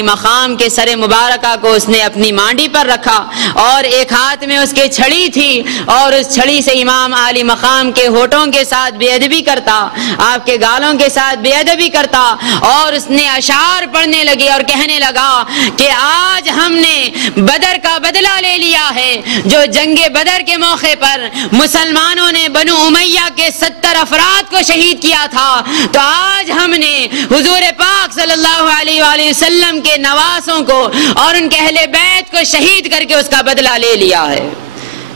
عالی مقام کے سر مبارکہ کو اس نے اپنی مانڈی پر رکھا اور ایک ہاتھ میں اس کے چھڑی تھی اور اس چھڑی سے امام عالی مقام کے ہونٹوں کے ساتھ بے ادبی کرتا، آپ کے گالوں کے ساتھ بے ادبی کرتا، اور اس نے اشعار پڑھنے لگے اور کہنے لگا کہ آج ہم نے بدر کا بدلہ لے لیا ہے، جو جنگ بدر کے موقع پر مسلمانوں نے بنو امیہ کے 70 افراد کو شہید کیا تھا، تو آج ہم نے حضور پاک صلی اللہ علیہ وآلہ وسلم کے نواسوں کو اور ان کے اہل بیت کو شہید کر کے اس کا بدلہ لے لیا ہے۔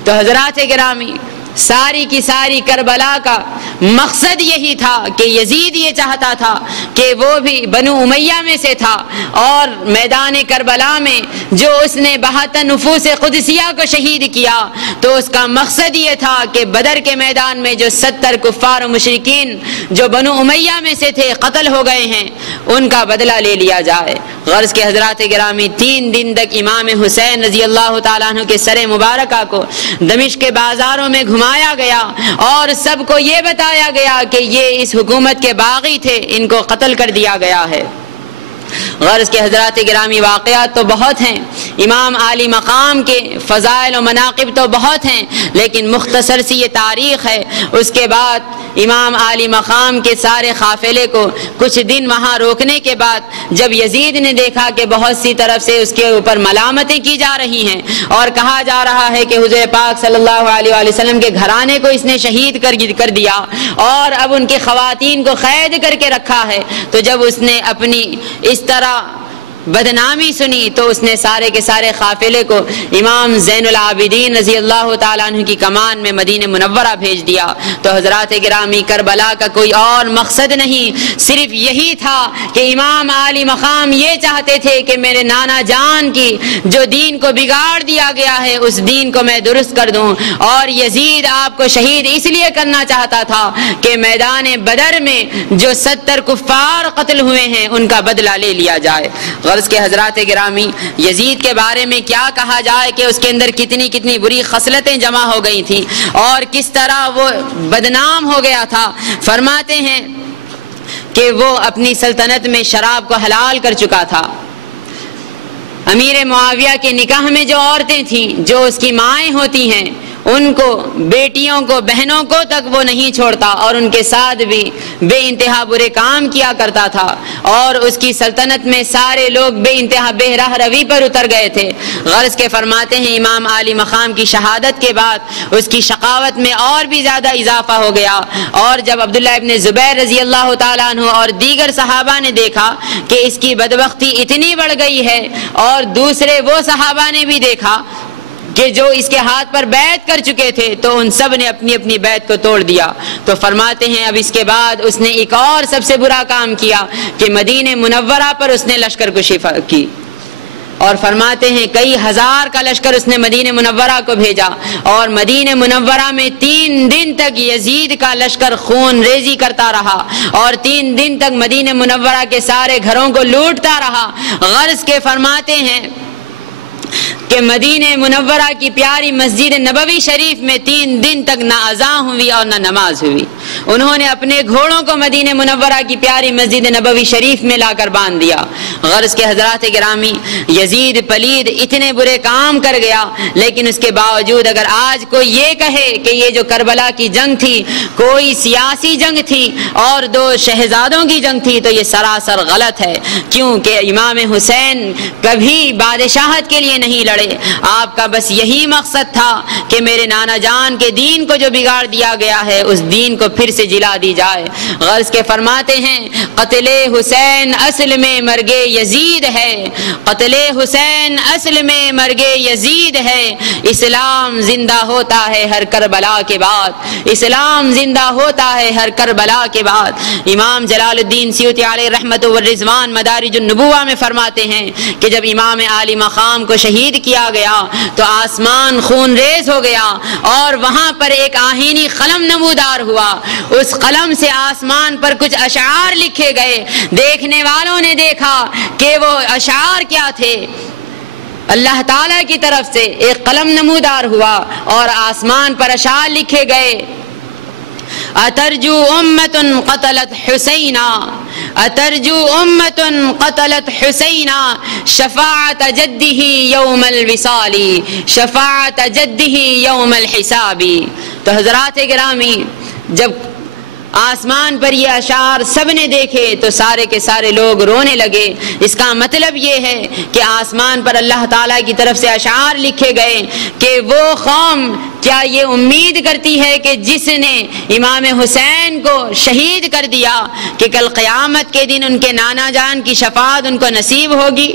تو حضرات گرامی، ساری کی ساری کربلا کا مقصد یہی تھا کہ یزید یہ چاہتا تھا کہ وہ بھی بنو امیہ میں سے تھا، اور میدان کربلا میں جو اس نے 72 نفوس قدسیہ کو شہید کیا، تو اس کا مقصد یہ تھا کہ بدر کے میدان میں جو 70 کفار و مشرکین جو بنو امیہ میں سے تھے قتل ہو گئے ہیں، ان کا بدلہ لے لیا جائے۔ غرض کے حضرات گرامی، 3 دن تک امام حسین رضی اللہ تعالیٰ عنہ کے سر مبارکہ کو دمشق کے بازاروں میں گھمایا گیا اور سب کو یہ بتایا گیا کہ یہ اس حکومت کے باغی تھے، ان کو قتل کر دیا گیا ہے۔ غرض کے حضرات گرامی، واقعات تو بہت ہیں، امام عالی مقام کے فضائل و مناقب تو بہت ہیں، لیکن مختصر سی یہ تاریخ ہے۔ اس کے بعد امام عالی مقام کے سارے قافلے کو کچھ دن وہاں روکنے کے بعد جب یزید نے دیکھا کہ بہت سی طرف سے اس کے اوپر ملامتیں کی جا رہی ہیں اور کہا جا رہا ہے کہ حضور پاک صلی اللہ علیہ وآلہ وسلم کے گھرانے کو اس نے شہید کر دیا اور اب ان کی خواتین کو قید کر کے رکھا ہے، تو جب اس نے اپنی اس طرح بدنامی سنی تو اس نے سارے کے سارے قافلے کو امام زین العابدین رضی اللہ تعالیٰ عنہ کی کمان میں مدینہ منورہ بھیج دیا۔ تو حضرات گرامی، کربلا کا کوئی اور مقصد نہیں، صرف یہی تھا کہ امام عالی مقام یہ چاہتے تھے کہ میرے نانا جان کی جو دین کو بگاڑ دیا گیا ہے اس دین کو میں درست کر دوں، اور یزید آپ کو شہید اس لیے کرنا چاہتا تھا کہ میدان بدر میں جو 70 کفار قتل ہوئے ہیں ان کا بدلہ لے لیا جائے۔ غرض کے حضرات گرامی، یزید کے بارے میں کیا کہا جائے کہ اس کے اندر کتنی کتنی بری خصلتیں جمع ہو گئی تھیں اور کس طرح وہ بدنام ہو گیا تھا۔ فرماتے ہیں کہ وہ اپنی سلطنت میں شراب کو حلال کر چکا تھا۔ امیر معاویہ کے نکاح میں جو عورتیں تھیں، جو اس کی مائیں ہوتی ہیں، ان کو، بیٹیوں کو، بہنوں کو تک وہ نہیں چھوڑتا اور ان کے ساتھ بھی بے انتہا برے کام کیا کرتا تھا، اور اس کی سلطنت میں سارے لوگ بے انتہا بے راہ روی پر اتر گئے تھے۔ غرض کے فرماتے ہیں امام عالی مقام کی شہادت کے بعد اس کی شقاوت میں اور بھی زیادہ اضافہ ہو گیا، اور جب عبداللہ ابن زبیر رضی اللہ تعالیٰ عنہ اور دیگر صحابہ نے دیکھا کہ اس کی بدبختی اتنی بڑھ گئی ہے، اور دوسرے وہ صحابہ نے بھی دیکھا کہ جو اس کے ہاتھ پر بیعت کر چکے تھے، تو ان سب نے اپنی اپنی بیعت کو توڑ دیا۔ تو فرماتے ہیں اب اس کے بعد اس نے ایک اور سب سے برا کام کیا کہ مدینہ منورہ پر اس نے لشکر کشی کی، اور فرماتے ہیں کئی ہزار کا لشکر اس نے مدینہ منورہ کو بھیجا، اور مدینہ منورہ میں 3 دن تک یزید کا لشکر خون ریزی کرتا رہا، اور 3 دن تک مدینہ منورہ کے سارے گھروں کو لوٹتا رہا۔ غرض کے فرماتے ہیں کہ مدینہ منورہ کی پیاری مسجد نبوی شریف میں 3 دن تک نہ اذان ہوئی اور نہ نماز ہوئی۔ انہوں نے اپنے گھوڑوں کو مدینہ منورہ کی پیاری مسجد نبوی شریف میں لا کر باندھ دیا۔ غرض کے حضرات گرامی، یزید پلید اتنے برے کام کر گیا، لیکن اس کے باوجود اگر آج کوئی یہ کہے کہ یہ جو کربلا کی جنگ تھی کوئی سیاسی جنگ تھی اور 2 شہزادوں کی جنگ تھی، تو یہ سراسر غلط ہے، کیونکہ امام حسین کبھی بادشاہت کے لیے نہیں لڑے۔ آپ کا بس یہی مقصد تھا کہ میرے نانا جان کے دین کو جو بگاڑ دیا گیا ہے اس دین کو پھر سے جلا دی جائے۔ غرض کے فرماتے ہیں قتل حسین اصل میں مرگ یزید ہے، قتل حسین اصل میں مرگ یزید ہے، اسلام زندہ ہوتا ہے ہر کربلا کے بعد، اسلام زندہ ہوتا ہے ہر کربلا کے بعد۔ امام جلال الدین سیوطی علیہ رحمت والرضوان مدارج النبوہ میں فرماتے ہیں کہ جب امام عالی مقام کو شہید کیا گیا تو آسمان خون ریز ہو گیا، اور وہاں پر ایک آہینی قلم نمودار ہوا، اس قلم سے آسمان پر کچھ اشعار لکھے گئے۔ دیکھنے والوں نے دیکھا کہ وہ اشعار کیا تھے، اللہ تعالیٰ کی طرف سے ایک قلم نمودار ہوا اور آسمان پر اشعار لکھے گئے، اترجو امت قتلت حسینا اترجو امت قتلت حسینا شفاعت جدہ یوم الوصال شفاعت جدہ یوم الحساب۔ تو حضرات گرامی، جب آسمان پر یہ اشعار سب نے دیکھے تو سارے کے سارے لوگ رونے لگے۔ اس کا مطلب یہ ہے کہ آسمان پر اللہ تعالیٰ کی طرف سے اشعار لکھے گئے کہ وہ قوم کیا یہ امید کرتی ہے کہ جس نے امام حسین کو شہید کر دیا کہ کل قیامت کے دن ان کے نانا جان کی شفاعت ان کو نصیب ہوگی؟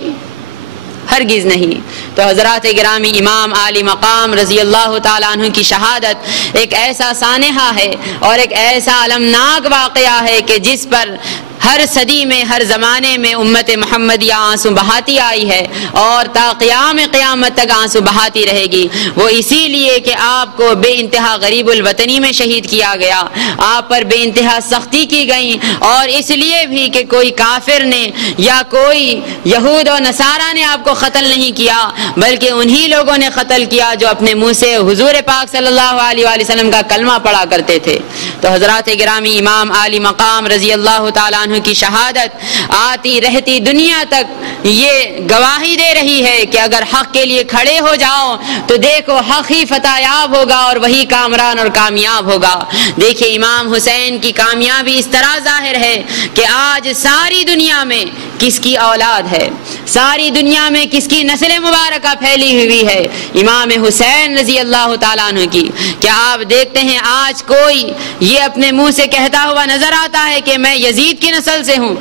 ہرگز نہیں۔ تو حضرات گرامی، امام عالی مقام رضی اللہ تعالیٰ عنہ کی شہادت ایک ایسا سانحہ ہے اور ایک ایسا المناک واقعہ ہے کہ جس پر ہر صدی میں، ہر زمانے میں امت محمدیہ آنسو بہاتی آئی ہے اور تا قیام قیامت تک آنسو بہاتی رہے گی۔ وہ اسی لیے کہ آپ کو بے انتہا غریب الوطنی میں شہید کیا گیا، آپ پر بے انتہا سختی کی گئی، اور اس لیے بھی کہ کوئی کافر نے یا کوئی یہود و نصارہ نے آپ کو قتل نہیں کیا، بلکہ انہی لوگوں نے قتل کیا جو اپنے منہ سے حضور پاک صلی اللہ علیہ وآلہ وسلم کا کلمہ پڑھا کرتے تھے۔ تو حضرات گرامی، امام عالی مقام رضی اللہ تعالیٰ عنہ کی شہادت آتی رہتی دنیا تک یہ گواہی دے رہی ہے کہ اگر حق کے لیے کھڑے ہو جاؤ تو دیکھو حق ہی فتح یاب ہوگا اور وہی کامران اور کامیاب ہوگا۔ دیکھیں امام حسین کی کامیابی اس طرح ظاہر ہے کہ آج ساری دنیا میں کس کی اولاد ہے، ساری دنیا میں کس کی نسل مبارکہ پھیلی ہوئی ہے؟ امام حسین رضی اللہ تعالیٰ عنہ کی۔ کیا آپ دیکھتے ہیں آج کوئی یہ اپنے منہ سے کہتا ہوا نظر آتا ہے کہ میں یزید کی نسل سے ہوں؟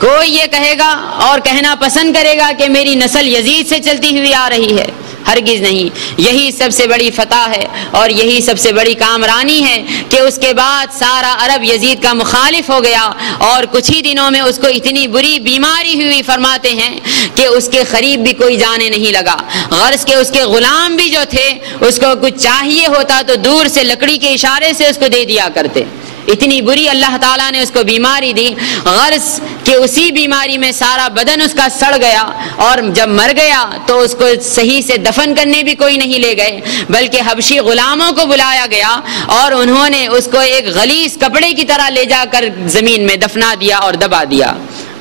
کوئی یہ کہے گا اور کہنا پسند کرے گا کہ میری نسل یزید سے چلتی ہوئی آ رہی ہے؟ ہرگز نہیں۔ یہی سب سے بڑی فتح ہے اور یہی سب سے بڑی کامرانی ہے کہ اس کے بعد سارا عرب یزید کا مخالف ہو گیا اور کچھ ہی دنوں میں اس کو اتنی بری بیماری ہوئی، فرماتے ہیں کہ اس کے قریب بھی کوئی جانے نہیں لگا، غرض کہ اس کے غلام بھی جو تھے اس کو کچھ چاہیے ہوتا تو دور سے لکڑی کے اشارے سے اس کو دے دیا کرتے۔ اتنی بری اللہ تعالیٰ نے اس کو بیماری دی، غرض کہ اسی بیماری میں سارا بدن اس کا سڑ گیا، اور جب مر گیا تو اس کو صحیح سے دفن کرنے بھی کوئی نہیں لے گئے، بلکہ حبشی غلاموں کو بلایا گیا اور انہوں نے اس کو ایک غلیظ کپڑے کی طرح لے جا کر زمین میں دفنا دیا اور دبا دیا۔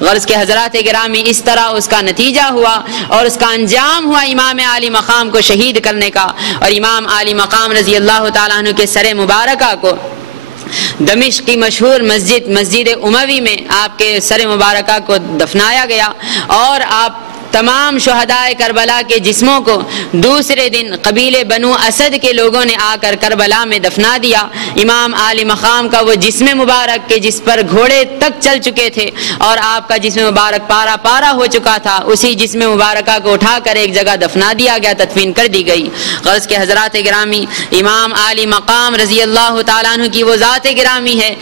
غرض کے حضرات گرامی، اس طرح اس کا نتیجہ ہوا اور اس کا انجام ہوا امام عالی مقام کو شہید کرنے کا، اور امام عالی مقام رضی اللہ تعالیٰ عنہ کے سر مبارکہ کو دمشق کی مشہور مسجد اموی میں آپ کے سر مبارکہ کو دفنایا گیا، اور آپ تمام شہداء کربلا کے جسموں کو دوسرے دن قبیلے بنو اسد کے لوگوں نے آ کر کربلا میں دفنا دیا۔ امام عالی مقام کا وہ جسم مبارک کے جس پر گھوڑے تک چل چکے تھے اور آپ کا جسم مبارک پارا پارا ہو چکا تھا، اسی جسم مبارکہ کو اٹھا کر ایک جگہ دفنا دیا گیا، تدفین کر دی گئی۔ غرض کے حضرات گرامی، امام عالی مقام رضی اللہ تعالیٰ عنہ کی وہ ذات گرامی ہے